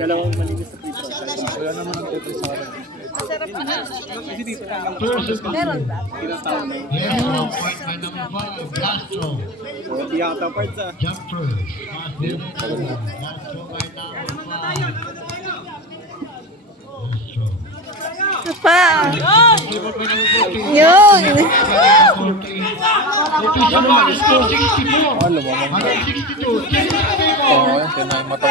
Dalawang malinis sa free throw. Wala naman ang free throw sa akin. Kasi dito meron ba? Point by number 5, Castro. Hindi yata parts ah. Jumper. Castro by number 5. Castro. Pa! Yun! Ano ba? Oo, yan. Kaya mata.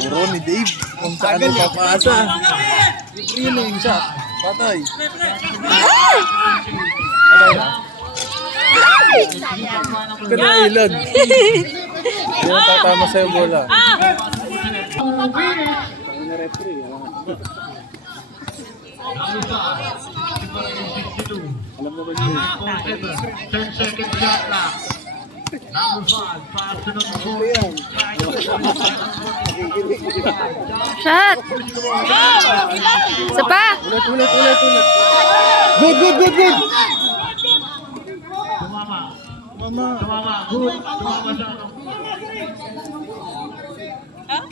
Puro ni Dave. Kung saan mo papasa. Libre yun yung shot. Patay. Ganun ilag. Hindi na tatama sa'yo bola. Alam mo ba yun? 10 seconds shot clock. Number 5, pass to number 4. Shot! Isa pa! Ulit. Good. Tumama. Good. Tumama sa ano. Huh?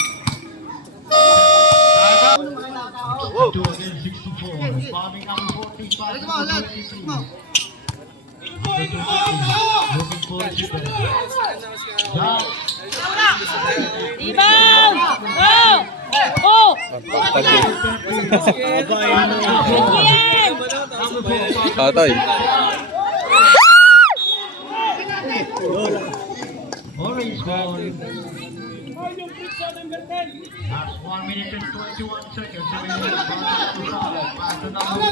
64. Bombing number 14. Pass to number 23. Looking for a shooter. Shot. Rebound! Oh! Tatay. Orange ball. Last 1 minute and 21 seconds. Pass to number 14.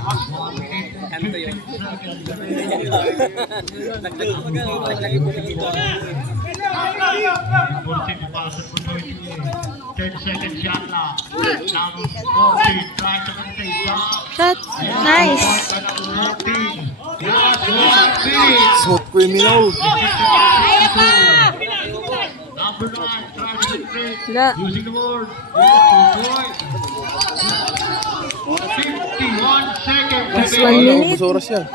Last 1 minute and 15 seconds. Pass to 10 seconds shot clock. Now 14. Try to complete shot. Shot! Nice! Smooth criminal. Number 9, try to complete. Wala. Using the board. 51 seconds. Last 1 Ano, minute. ubus oras yan.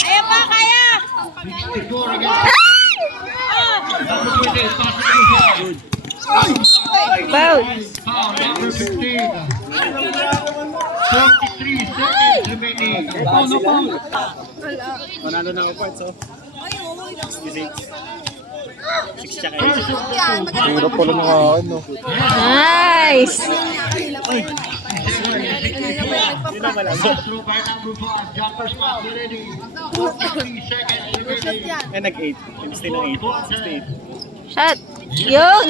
Kaya pa, kaya! 64 against number 28, pass to number 5. Foul! Foul, number 15. 43 seconds remaining. Manalo na ako parts oh. 6 tsaka 8. Hirap pala mga ano. Nice! Throw by number 5. Jumper spot ready. 43 seconds remaining. Nag-8. Nag-stay ng 8. 68. Shot! Yun!